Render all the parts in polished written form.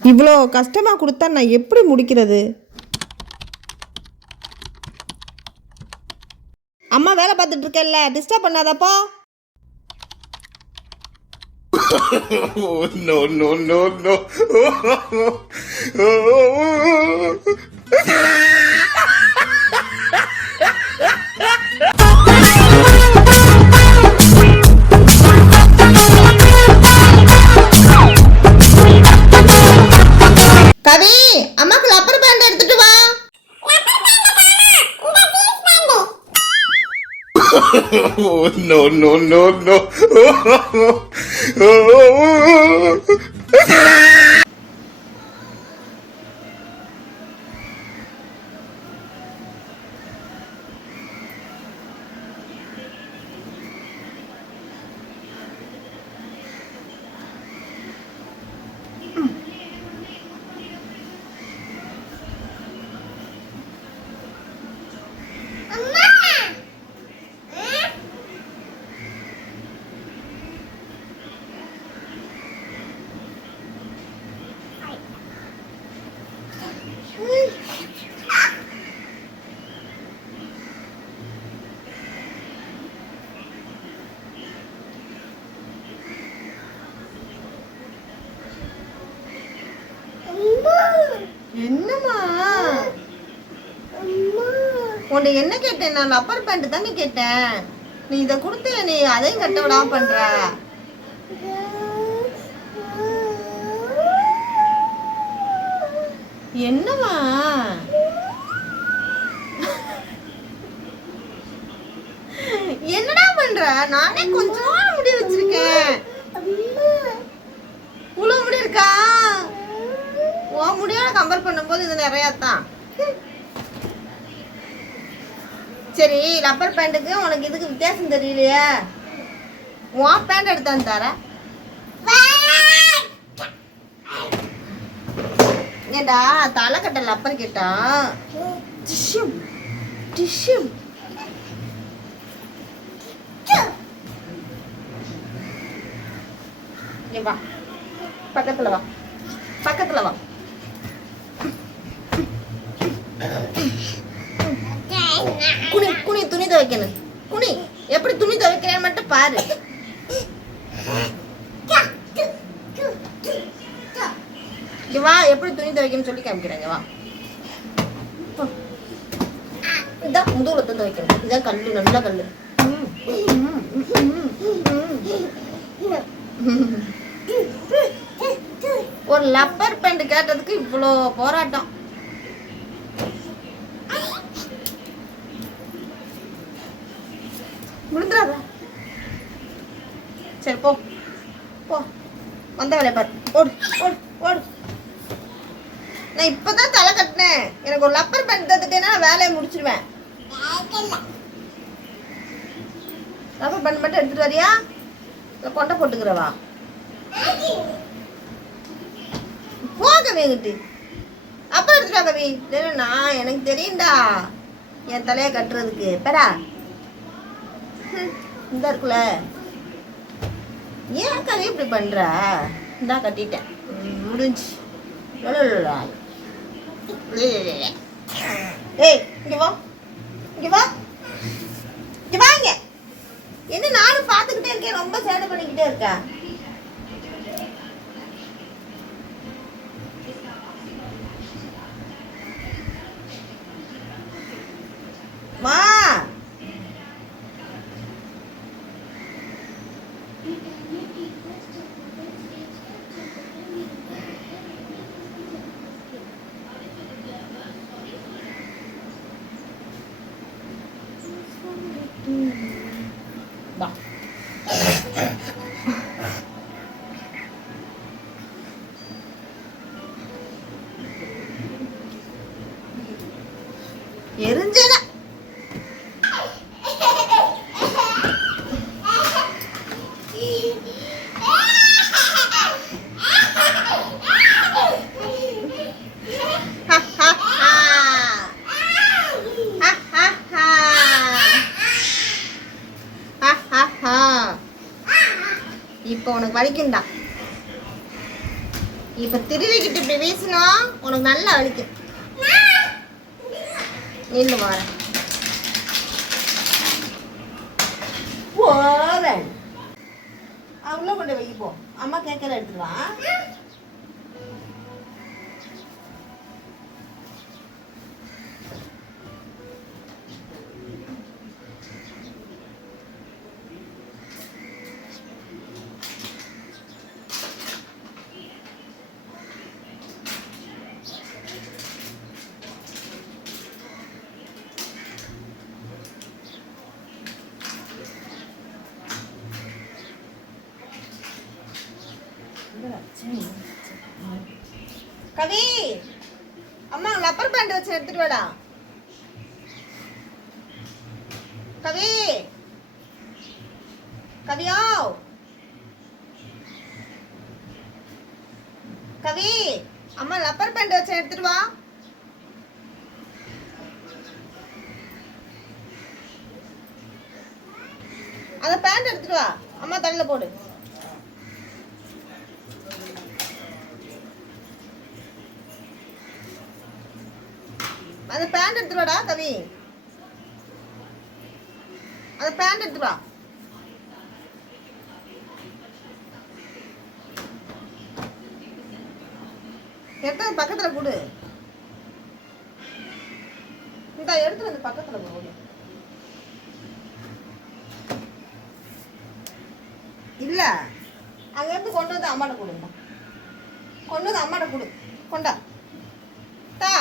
இவ்வளோ கஷ்டமாக கொடுத்தா நான் எப்படி முடிக்கிறது? அம்மா வேலை பார்த்துட்டு இருக்கேன்ல, டிஸ்டர்ப் பண்ணாதப்போ. No, no, no, no. Kavi, அம்மாக்கு ரப்பர் பேண்ட் எடுத்துட்டு வா. No, no, no, no. என்னம்மா உன்னை என்ன கேட்டேன்? நான் ரப்பர் பேண்ட் தானே கேட்டேன். நீ இதை கொடுத்து நீ அதையும் கட்ட விடாம பண்ற. என்னம்மா என்னடா பண்ற? நானே கொஞ்சம் முடி வச்சிருக்கேன். இவ்வளவு முடி இருக்கா? உன் முடியோட கம்பேர் பண்ணும்போது இது நிறையா தான். சரி, ரப்பர் பேண்ட்டுக்கு உனக்கு இதுக்கு வித்தியாசம் தெரியலையே. உன் பேண்ட் எடுத்தாந்து தர. ஏண்டா தலை கட்ட ரப்பர் கேட்டா? டிஷ்யூ டிஷ்யூ வா, பக்கத்துல வா, பக்கத்துல வா. குனி குனி, துணி துவைக்கணும். குனி, எப்படி துணி துவைக்கிறேன்னு மட்டும் பாரு. வா, எப்படி துணி துவைக்கணும்னு சொல்லி காமிக்கிறாங்க. வா, இதான் முதுகுல தான் துவைக்கணும். இதான் கல்லு, நல்ல கல்லு. ஒரு லப்பர் பேண்ட் கேட்டதுக்கு இவ்வளோ போராட்டம். முடிஞ்சாத. சரி, போ போ, வந்த வேலையை பாரு. ஓடு ஓடு ஓடு. நான் இப்பதான் தலை கட்டினேன். எனக்கு ஒரு லப்பர் பேண்ட் தந்துட்டேன்னா வேலையை முடிச்சிருவேன். ரப்பர் பேண்ட் மட்டும் எடுத்துட்டு வரியா? இல்லை கொண்டை போட்டுக்கிறவா? போக வேங்கிட்டு அப்புறம் எடுத்துட்டா கவி. இல்லைன்னா எனக்கு தெரியும்டா என் தலையை கட்டுறதுக்கு. பேரா இந்த இருக்குல்ல, ஏன் கவி இப்படி பண்ற? இந்தா கட்டிட்டேன், முடிஞ்சு. ஏய், இங்க வா, இங்க வா, இங்க வாங்க. என்ன நானும் பார்த்துக்கிட்டே இருக்கேன், ரொம்ப சேட்டை பண்ணிக்கிட்டே இருக்கேன். வா, வா. எரிஞ்சன இப்போ உனக்கு வலிக்கும்டா. இப்ப திருவிக்கிட்டு இப்படி வீசினா உனக்கு நல்லா வலிக்கும். நின்று மாற போறேன். அவ்வளோ கொண்டு வைப்போ. அம்மா கேட்கற எடுத்துருவா. கவி, அம்மா லப்பர் பேண்ட் வச்சு எடுத்துட்டு வாடா. கவி, கவியோ, கவி, அம்மா லப்பர் பேண்ட் வச்சு எடுத்துட்டு வா. அந்த பேண்ட் எடுத்துட்டு வா. அம்மா தலையில போடு. அந்த பேண்ட் எடுத்துட்டு வாடா கவி. அந்த பேண்ட் எடுத்துட்டு வா. எடுத்து பக்கத்துல கொடு. இந்த எடுத்து அந்த பக்கத்துல கொடு. இல்ல அங்க இருந்து கொண்டு வந்து அம்மாட்ட கொடுங்க. கொண்டு வந்து அம்மாட்ட கொடு. கொண்டா தா.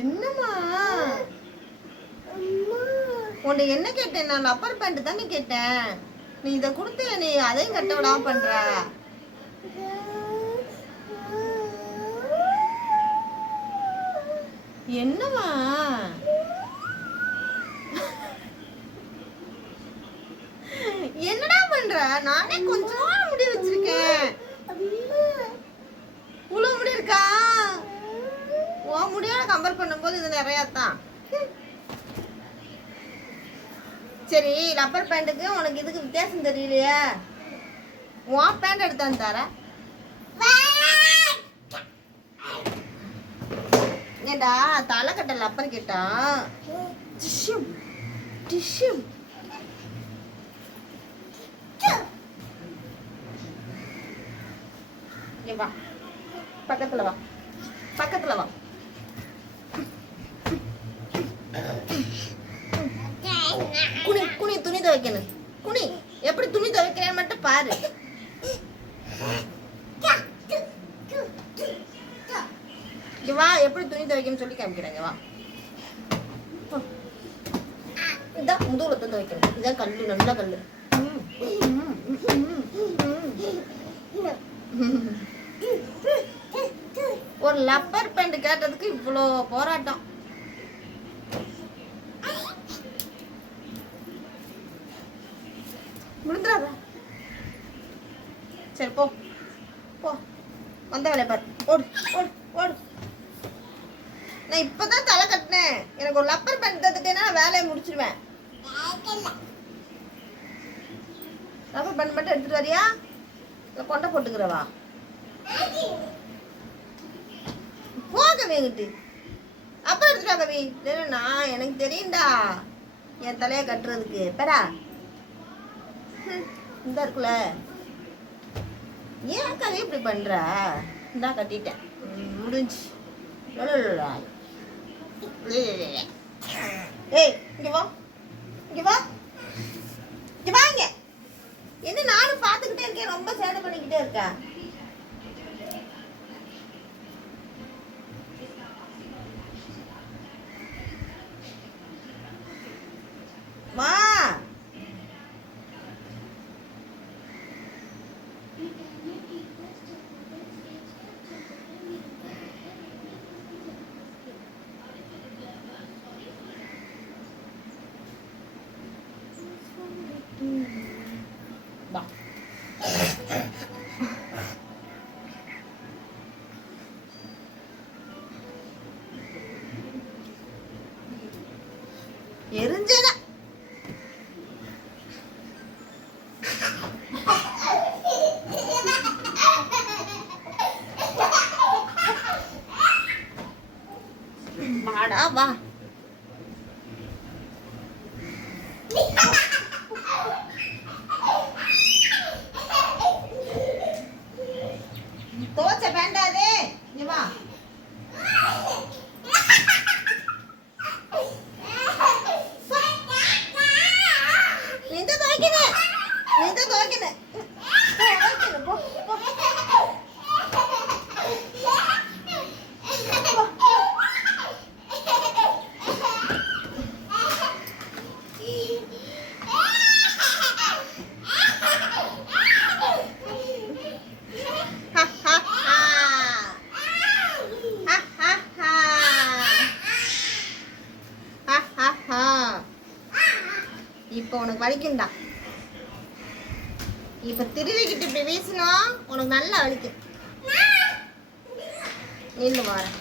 என்னம்மா உன்னை என்ன கேட்டேன்? நான் லப்பர் பேண்ட் தானே கேட்டேன். நீ இதை கொடுத்து நீ அதையும் கட்ட விடாம பண்ற. என்னம்மா என்னடா பண்ற? நானே கொஞ்சம் முடி வச்சிருக்கேன். இவ்வளவு முடி இருக்கா? உன் முடியோட கம்பேர் பண்ணும்போது இது நிறையா தான். சரி, ரப்பர் பேண்ட்டுக்கு உனக்கு இதுக்கு வித்தியாசம் தெரியலையே. உன் பேண்ட் எடுத்தாந்து தர. ஏண்டா தலை கட்ட லப்பர் கேட்டா டிஷ்யூ டிஷ்யூ. வா பக்கத்துல வா, பக்கத்துல வா. குனி குனி, துணி துவைக்கணும். குனி, எப்படி துணி துவைக்கிறேன்னு மட்டும் பாரு. வா, எப்படி துணி துவைக்கணும்னு சொல்லி காமிக்கிறாங்க. வா, இதான் முதுகுல தான் துவைக்கணும். இதான் கல்லு, நல்ல கல்லு. ஒரு லப்பர் பேண்ட் கேட்டதுக்கு இவ்வளோ போராட்டம். முடிஞ்சாத. சரி போ போ, வந்த வேலையை பாரு. ஓடு ஓடு ஓடு. நான் இப்பதான் தலை கட்டினேன். எனக்கு ஒரு லப்பர் பேண்ட் தந்துட்டேன்னா வேலையை முடிச்சிருவேன். லப்பர் பேண்ட் மட்டும் எடுத்துட்டு வரியா? இல்லை கொண்டை போட்டுக்கிறவா? போ கவி எங்கிட்டு. அப்புறம் எடுத்துட்டா கவி. இல்லைன்னா எனக்கு தெரியும்டா என் தலையை கட்டுறதுக்கு. பேரா இந்த இருக்குல்ல, ஏன் கவி இப்படி பண்ற? இந்தா கட்டிட்டேன், முடிஞ்சு. ஏய் இங்க வா இங்க வா இங்க வாங்க. என்ன நானும் பார்த்துக்கிட்டே இருக்கேன், ரொம்ப சேட்டை பண்ணிக்கிட்டே இருக்கேன். மா வா. எரிஞ்சன வாடா வா. தோச்ச வேண்டாதே, இங்க வா. நீதான் துவைக்கணும், நீதான் துவைக்கணும். போ, போ. இப்போ உனக்கு வலிக்கும்டா. இப்ப திருவிக்கிட்டு இப்படி வீசினா உனக்கு நல்லா வலிக்கும். நின்று வரேன்.